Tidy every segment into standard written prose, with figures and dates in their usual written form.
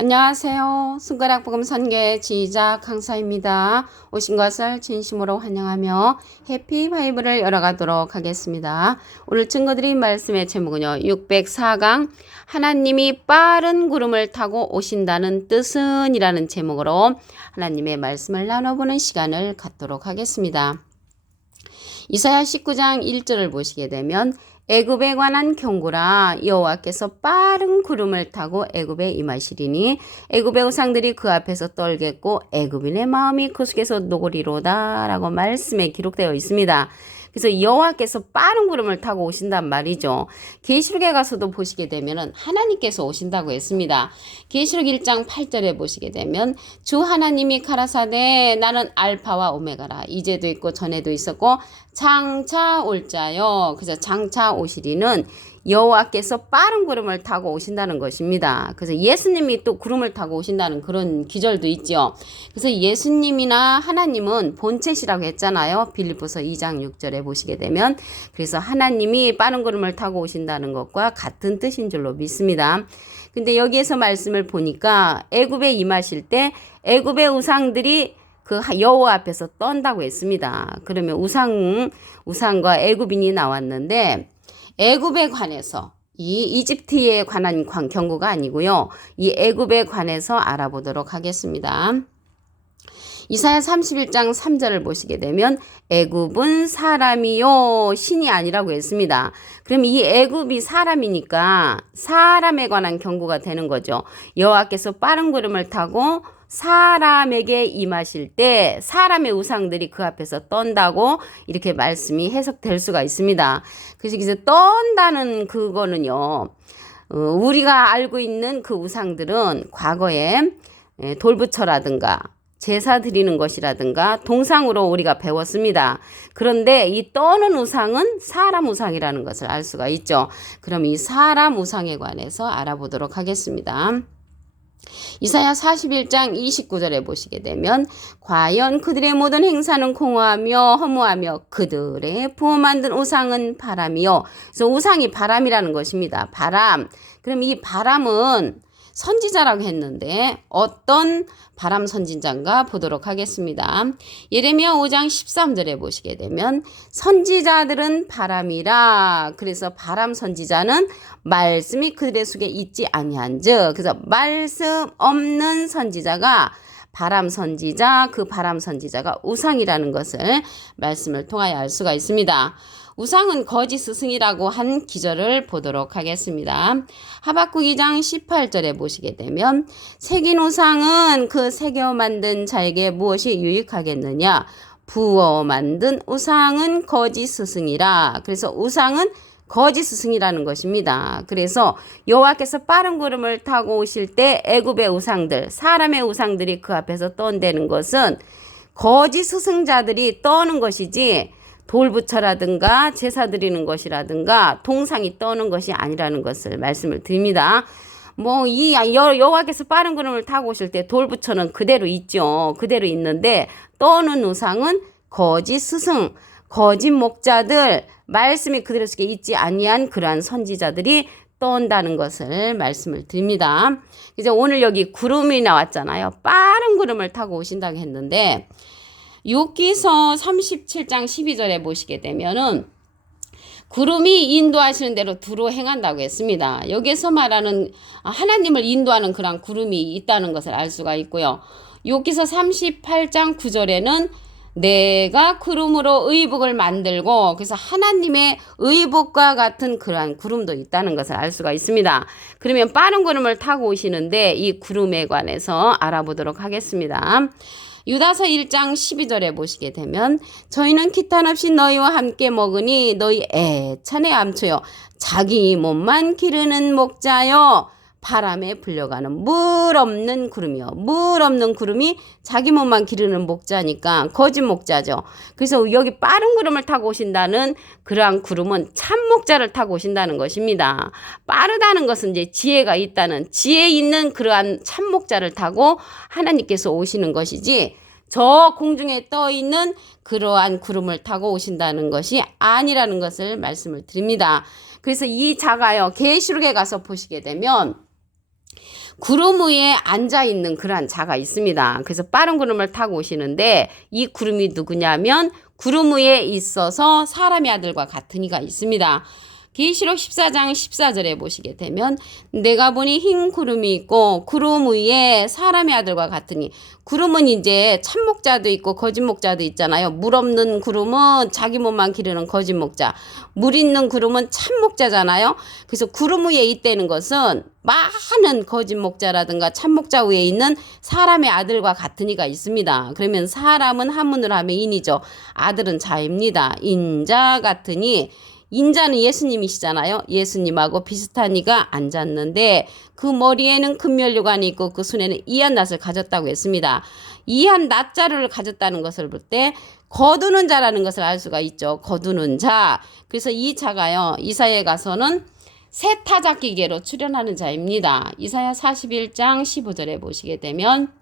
안녕하세요. 손가락 복음 선교의 지휘자 강사입니다. 오신 것을 진심으로 환영하며 해피 바이블을 열어가도록 하겠습니다. 오늘 증거드린 말씀의 제목은요. 604강 하나님이 빠른 구름을 타고 오신다는 뜻은 이라는 제목으로 하나님의 말씀을 나눠보는 시간을 갖도록 하겠습니다. 이사야 19장 1절을 보시게 되면 애굽에 관한 경고라 여호와께서 빠른 구름을 타고 애굽에 임하시리니 애굽의 우상들이 그 앞에서 떨겠고 애굽인의 마음이 그 속에서 녹으리로다 라고 말씀에 기록되어 있습니다. 그래서 여호와께서 빠른 구름을 타고 오신단 말이죠. 계시록에 가서도 보시게 되면 하나님께서 오신다고 했습니다. 계시록 1장 8절에 보시게 되면 주 하나님이 가라사대 나는 알파와 오메가라. 이제도 있고 전에도 있었고 장차 올 자요. 그래서 장차 오시리는 여호와께서 빠른 구름을 타고 오신다는 것입니다. 그래서 예수님이 또 구름을 타고 오신다는 그런 기절도 있죠. 그래서 예수님이나 하나님은 본체시라고 했잖아요. 빌립보서 2장 6절에 보시게 되면 그래서 하나님이 빠른 구름을 타고 오신다는 것과 같은 뜻인 줄로 믿습니다. 근데 여기에서 말씀을 보니까 애굽에 임하실 때 애굽의 우상들이 그 여호와 앞에서 떤다고 했습니다. 그러면 우상과 애굽인이 나왔는데 애굽에 관해서 이 이집트에 관한 경고가 아니고요. 이 애굽에 관해서 알아보도록 하겠습니다. 이사야 31장 3절을 보시게 되면 애굽은 사람이요 신이 아니라고 했습니다. 그럼 이 애굽이 사람이니까 사람에 관한 경고가 되는 거죠. 여호와께서 빠른 구름을 타고 사람에게 임하실 때 사람의 우상들이 그 앞에서 떤다고 이렇게 말씀이 해석될 수가 있습니다. 그래서 떤다는 그거는요. 우리가 알고 있는 그 우상들은 과거에 돌부처라든가 제사 드리는 것이라든가 동상으로 우리가 배웠습니다. 그런데 이 떠는 우상은 사람 우상이라는 것을 알 수가 있죠. 그럼 이 사람 우상에 관해서 알아보도록 하겠습니다. 이사야 41장 29절에 보시게 되면 과연 그들의 모든 행사는 공허하며 허무하며 그들의 부어 만든 우상은 바람이요. 그래서 우상이 바람이라는 것입니다. 바람. 그럼 이 바람은 선지자라고 했는데 어떤 바람 선지자인가 보도록 하겠습니다. 예레미야 5장 13절에 보시게 되면 선지자들은 바람이라. 그래서 바람 선지자는 말씀이 그들의 속에 있지 아니한즉 그래서 말씀 없는 선지자가 바람 선지자, 그 바람 선지자가 우상이라는 것을 말씀을 통하여 알 수가 있습니다. 우상은 거짓 스승이라고 한 기절을 보도록 하겠습니다. 하박국 2장 18절에 보시게 되면 새긴 우상은 그 새겨 만든 자에게 무엇이 유익하겠느냐? 부어 만든 우상은 거짓 스승이라. 그래서 우상은 거짓 스승이라는 것입니다. 그래서 여호와께서 빠른 구름을 타고 오실 때 애굽의 우상들, 사람의 우상들이 그 앞에서 떤다는 것은 거짓 스승자들이 떠는 것이지 돌부처라든가 제사 드리는 것이라든가 동상이 떠는 것이 아니라는 것을 말씀을 드립니다. 이 여호와께서 빠른 구름을 타고 오실 때 돌부처는 그대로 있죠. 그대로 있는데 떠는 우상은 거짓 스승, 거짓 목자들, 말씀이 그대로 속에 있지 아니한 그러한 선지자들이 떠온다는 것을 말씀을 드립니다. 이제 오늘 여기 구름이 나왔잖아요. 빠른 구름을 타고 오신다고 했는데 욥기서 37장 12절에 보시게 되면은 구름이 인도하시는 대로 두루 행한다고 했습니다. 여기서 말하는 하나님을 인도하는 그런 구름이 있다는 것을 알 수가 있고요. 욥기서 38장 9절에는 내가 구름으로 의복을 만들고 그래서 하나님의 의복과 같은 그러한 구름도 있다는 것을 알 수가 있습니다. 그러면 빠른 구름을 타고 오시는데 이 구름에 관해서 알아보도록 하겠습니다. 유다서 1장 12절에 보시게 되면 저희는 기탄 없이 너희와 함께 먹으니 너희 애찬의 암초요 자기 몸만 기르는 목자요 바람에 불려가는 물 없는 구름이요. 물 없는 구름이 자기 몸만 기르는 목자니까 거짓 목자죠. 그래서 여기 빠른 구름을 타고 오신다는 그러한 구름은 참 목자를 타고 오신다는 것입니다. 빠르다는 것은 이제 지혜가 있다는 지혜 있는 그러한 참 목자를 타고 하나님께서 오시는 것이지 저 공중에 떠 있는 그러한 구름을 타고 오신다는 것이 아니라는 것을 말씀을 드립니다. 그래서 이 자가요 계시록에 가서 보시게 되면 구름 위에 앉아 있는 그러한 자가 있습니다. 그래서 빠른 구름을 타고 오시는데 이 구름이 누구냐면 구름 위에 있어서 사람의 아들과 같은 이가 있습니다. 계시록 14장 14절에 보시게 되면 내가 보니 흰 구름이 있고 구름 위에 사람의 아들과 같으니, 구름은 이제 참목자도 있고 거짓목자도 있잖아요. 물 없는 구름은 자기 몸만 기르는 거짓목자, 물 있는 구름은 참목자잖아요. 그래서 구름 위에 있다는 것은 많은 거짓목자라든가 참목자 위에 있는 사람의 아들과 같은 이가 있습니다. 그러면 사람은 한문으로 하면 인이죠. 아들은 자입니다. 인자 같으니, 인자는 예수님이시잖아요. 예수님하고 비슷한 이가 앉았는데 그 머리에는 금면류관이 있고 그 손에는 이한 낫을 가졌다고 했습니다. 이한 낫자를 가졌다는 것을 볼 때 거두는 자라는 것을 알 수가 있죠. 거두는 자. 그래서 이 자가요, 이사야에 가서는 새 타작기계로 출현하는 자입니다. 이사야 41장 15절에 보시게 되면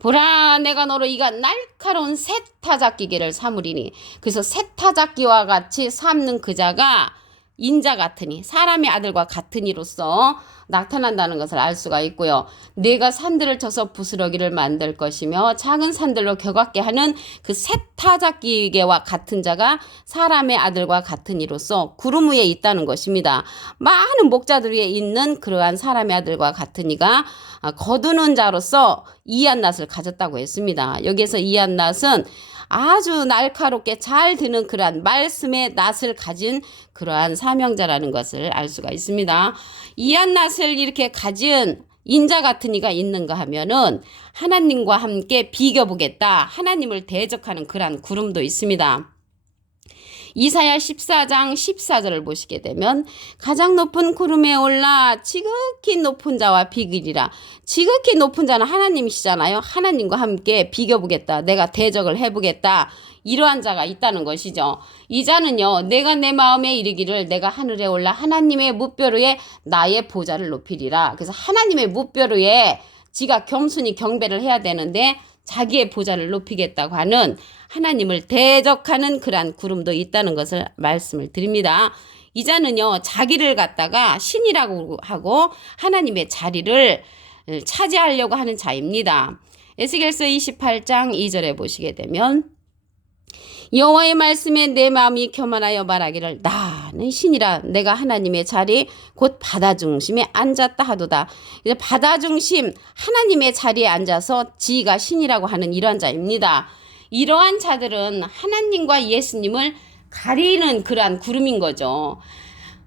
보라, 내가 너로 이가 날카로운 새 타작기계를 삼으리니. 그래서 새 타작기와 같이 삼는 그 자가 인자 같으니, 사람의 아들과 같은 이로서 나타난다는 것을 알 수가 있고요. 내가 산들을 쳐서 부스러기를 만들 것이며 작은 산들로 격악게 하는 그 새 타작기계와 같은 자가 사람의 아들과 같은 이로서 구름 위에 있다는 것입니다. 많은 목자들 위에 있는 그러한 사람의 아들과 같은 이가 거두는 자로서 이한 낫을 가졌다고 했습니다. 여기에서 이한 낫은 아주 날카롭게 잘 드는 그러한 말씀의 낫을 가진 그러한 사명자라는 것을 알 수가 있습니다. 이한 낫을 이렇게 가진 인자 같은 이가 있는가 하면은 하나님과 함께 비겨보겠다, 하나님을 대적하는 그러한 구름도 있습니다. 이사야 14장 14절을 보시게 되면 가장 높은 구름에 올라 지극히 높은 자와 비기리라. 지극히 높은 자는 하나님이시잖아요. 하나님과 함께 비겨보겠다, 내가 대적을 해보겠다, 이러한 자가 있다는 것이죠. 이 자는요, 내가 내 마음에 이르기를 내가 하늘에 올라 하나님의 무뼈 위에 나의 보좌를 높이리라. 그래서 하나님의 무뼈 위에 지가 겸손히 경배를 해야 되는데 자기의 보좌를 높이겠다고 하는, 하나님을 대적하는 그러한 구름도 있다는 것을 말씀을 드립니다. 이 자는요, 자기를 갖다가 신이라고 하고 하나님의 자리를 차지하려고 하는 자입니다. 에스겔서 28장 2절에 보시게 되면 여호와의 말씀에 내 마음이 교만하여 말하기를 나는 신이라, 내가 하나님의 자리 곧 바다 중심에 앉았다 하도다. 이제 바다 중심 하나님의 자리에 앉아서 지가 신이라고 하는 이러한 자입니다. 이러한 자들은 하나님과 예수님을 가리는 그러한 구름인 거죠.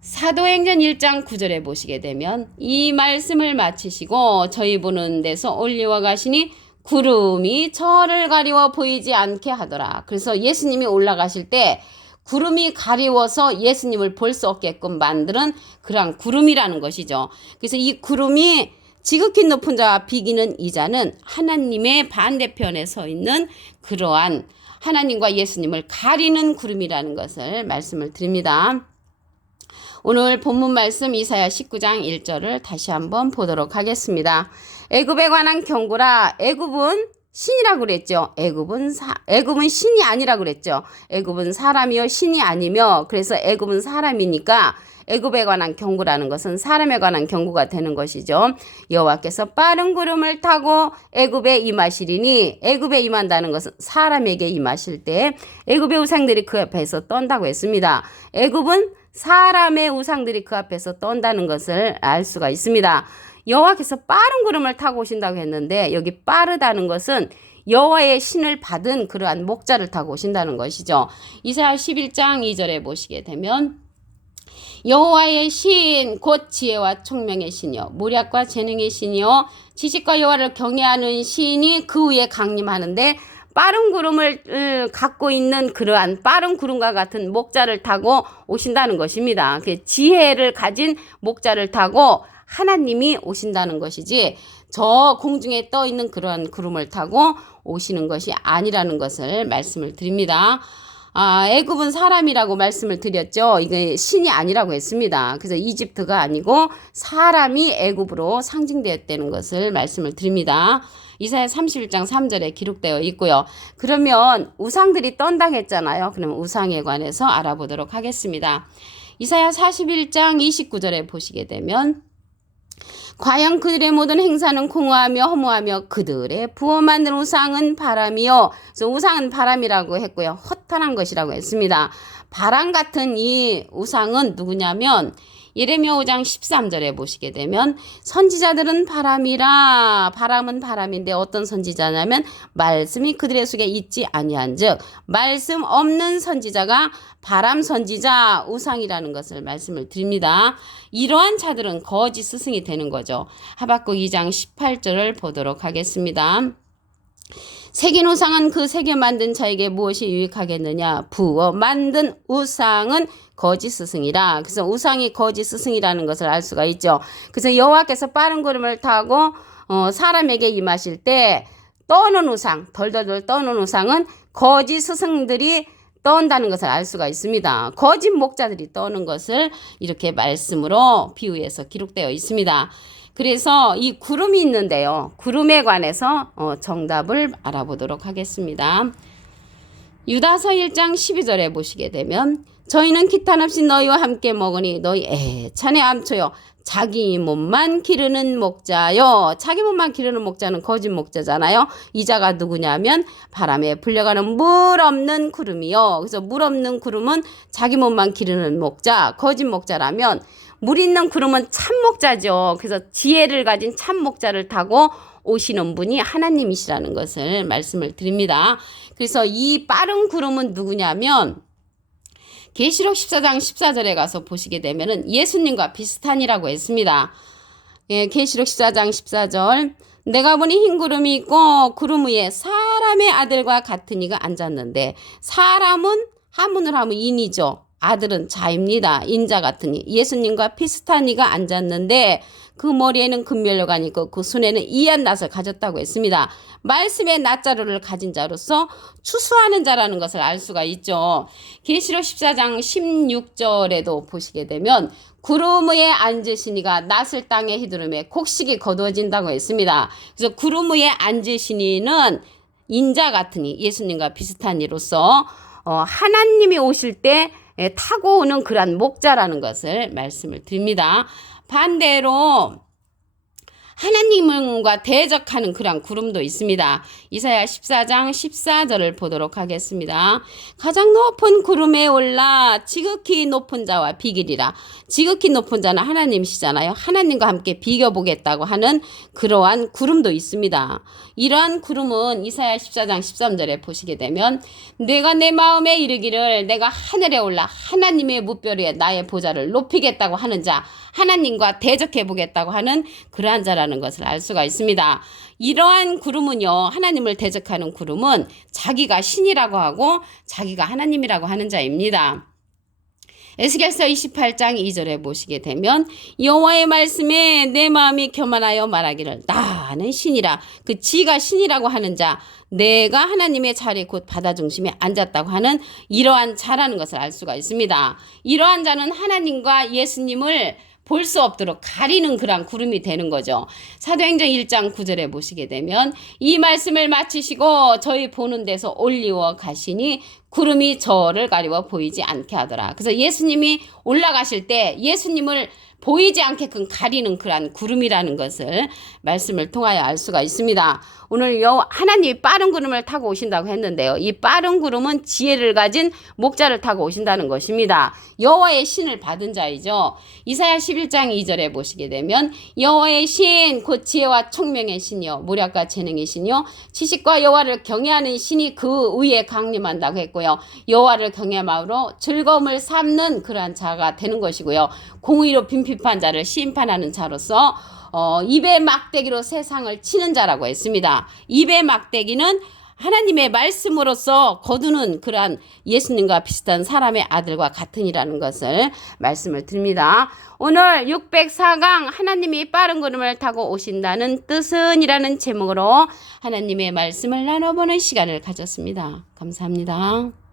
사도행전 1장 9절에 보시게 되면 이 말씀을 마치시고 저희 보는 데서 올리와 가시니 구름이 저를 가리워 보이지 않게 하더라. 그래서 예수님이 올라가실 때 구름이 가리워서 예수님을 볼 수 없게끔 만드는 그러한 구름이라는 것이죠. 그래서 이 구름이 지극히 높은 자와 비기는 이 자는 하나님의 반대편에 서 있는 그러한 하나님과 예수님을 가리는 구름이라는 것을 말씀을 드립니다. 오늘 본문 말씀 이사야 19장 1절을 다시 한번 보도록 하겠습니다. 애굽에 관한 경고라. 애굽은 신이라고 그랬죠. 애굽은 신이 아니라고 그랬죠. 애굽은 사람이요 신이 아니며, 그래서 애굽은 사람이니까 애굽에 관한 경고라는 것은 사람에 관한 경고가 되는 것이죠. 여호와께서 빠른 구름을 타고 애굽에 임하시리니, 애굽에 임한다는 것은 사람에게 임하실 때 애굽의 우상들이 그 앞에서 떤다고 했습니다. 애굽은 사람의 우상들이 그 앞에서 떤다는 것을 알 수가 있습니다. 여호와께서 빠른 구름을 타고 오신다고 했는데 여기 빠르다는 것은 여호와의 신을 받은 그러한 목자를 타고 오신다는 것이죠. 이사야 11장 2절에 보시게 되면 여호와의 신 곧 지혜와 총명의 신이요 모략과 재능의 신이요 지식과 여호와를 경외하는 신이 그 위에 강림하는데, 빠른 구름을 갖고 있는 그러한 빠른 구름과 같은 목자를 타고 오신다는 것입니다. 지혜를 가진 목자를 타고 하나님이 오신다는 것이지 저 공중에 떠 있는 그러한 구름을 타고 오시는 것이 아니라는 것을 말씀을 드립니다. 애굽은 사람이라고 말씀을 드렸죠. 이게 신이 아니라고 했습니다. 그래서 이집트가 아니고 사람이 애굽으로 상징되었다는 것을 말씀을 드립니다. 이사야 31장 3절에 기록되어 있고요. 그러면 우상들이 떤다고 했잖아요. 그러면 우상에 관해서 알아보도록 하겠습니다. 이사야 41장 29절에 보시게 되면 과연 그들의 모든 행사는 공허하며 허무하며 그들의 부어 만든 우상은 바람이요. 그래서 우상은 바람이라고 했고요. 허탄한 것이라고 했습니다. 바람 같은 이 우상은 누구냐면 예레미야 5장 13절에 보시게 되면 선지자들은 바람이라. 바람은 바람인데 어떤 선지자냐면 말씀이 그들의 속에 있지 아니한즉 말씀 없는 선지자가 바람 선지자 우상이라는 것을 말씀을 드립니다. 이러한 자들은 거짓 스승이 되는 거죠. 하박국 2장 18절을 보도록 하겠습니다. 새긴 우상은 그 새겨 만든 자에게 무엇이 유익하겠느냐. 부어 만든 우상은 거짓 스승이라. 그래서 우상이 거짓 스승이라는 것을 알 수가 있죠. 그래서 여호와께서 빠른 구름을 타고 사람에게 임하실 때 떠는 우상, 덜덜덜 떠는 우상은 거짓 스승들이 떠온다는 것을 알 수가 있습니다. 거짓 목자들이 떠는 것을 이렇게 말씀으로 비유해서 기록되어 있습니다. 그래서 이 구름이 있는데요. 구름에 관해서 정답을 알아보도록 하겠습니다. 유다서 1장 12절에 보시게 되면 저희는 기탄 없이 너희와 함께 먹으니 너희 애찬의 암초요. 자기 몸만 기르는 목자요. 자기 몸만 기르는 목자는 거짓 목자잖아요. 이 자가 누구냐면 바람에 불려가는 물 없는 구름이요. 그래서 물 없는 구름은 자기 몸만 기르는 목자, 거짓 목자라면 물 있는 구름은 참 목자죠. 그래서 지혜를 가진 참 목자를 타고 오시는 분이 하나님이시라는 것을 말씀을 드립니다. 그래서 이 빠른 구름은 누구냐면 계시록 14장 14절에 가서 보시게 되면은 예수님과 비슷한이라고 했습니다. 예, 계시록 14장 14절. 내가 보니 흰 구름이 있고 구름 위에 사람의 아들과 같은 이가 앉았는데 사람은 하문을 하면 인이죠. 아들은 자입니다. 인자 같은 이. 예수님과 비슷한 이가 앉았는데 그 머리에는 금면류관 있고 그 손에는 이한 낫을 가졌다고 했습니다. 말씀의 낫자루를 가진 자로서 추수하는 자라는 것을 알 수가 있죠. 계시록 14장 16절에도 보시게 되면 구름 위에 앉으신 이가 낫을 땅에 휘두르매 곡식이 거두어진다고 했습니다. 그래서 구름 위에 앉으신 이는 인자 같은 이, 예수님과 비슷한 이로서 하나님이 오실 때 타고 오는 그러한 목자라는 것을 말씀을 드립니다. 반대로 하나님과 대적하는 그러한 구름도 있습니다. 이사야 14장 14절을 보도록 하겠습니다. 가장 높은 구름에 올라 지극히 높은 자와 비기리라. 지극히 높은 자는 하나님이시잖아요. 하나님과 함께 비겨보겠다고 하는 그러한 구름도 있습니다. 이러한 구름은 이사야 14장 13절에 보시게 되면 내가 내 마음에 이르기를 내가 하늘에 올라 하나님의 무별 위에 나의 보좌를 높이겠다고 하는 자, 하나님과 대적해보겠다고 하는 그러한 자라는 것을 알 수가 있습니다. 이러한 구름은요, 하나님을 대적하는 구름은 자기가 신이라고 하고 자기가 하나님이라고 하는 자입니다. 에스겔서 28장 2절에 보시게 되면 여호와의 말씀에 내 마음이 교만하여 말하기를 나는 신이라. 그 지가 신이라고 하는 자, 내가 하나님의 자리 곧 바다 중심에 앉았다고 하는 이러한 자라는 것을 알 수가 있습니다. 이러한 자는 하나님과 예수님을 볼 수 없도록 가리는 그런 구름이 되는 거죠. 사도행전 1장 9절에 보시게 되면 이 말씀을 마치시고 저희 보는 데서 올리워 가시니 구름이 저를 가리워 보이지 않게 하더라. 그래서 예수님이 올라가실 때 예수님을 보이지 않게끔 가리는 그러한 구름이라는 것을 말씀을 통하여 알 수가 있습니다. 오늘 하나님이 빠른 구름을 타고 오신다고 했는데요. 이 빠른 구름은 지혜를 가진 목자를 타고 오신다는 것입니다. 여호와의 신을 받은 자이죠. 이사야 11장 2절에 보시게 되면 여호와의 신 곧 지혜와 총명의 신이요 모략과 재능의 신이요 지식과 여호와를 경외하는 신이 그 위에 강림한다고 했고요. 여호와를 경외함으로 즐거움을 삼는 그러한 자가 되는 것이고요. 공의로 빈핍한 자를 심판하는 자로서 입의 막대기로 세상을 치는 자라고 했습니다. 입의 막대기는 하나님의 말씀으로서 거두는 그러한 예수님과 비슷한 사람의 아들과 같으니라는 것을 말씀을 드립니다. 오늘 604강 하나님이 빠른 구름을 타고 오신다는 뜻은 이라는 제목으로 하나님의 말씀을 나눠보는 시간을 가졌습니다. 감사합니다.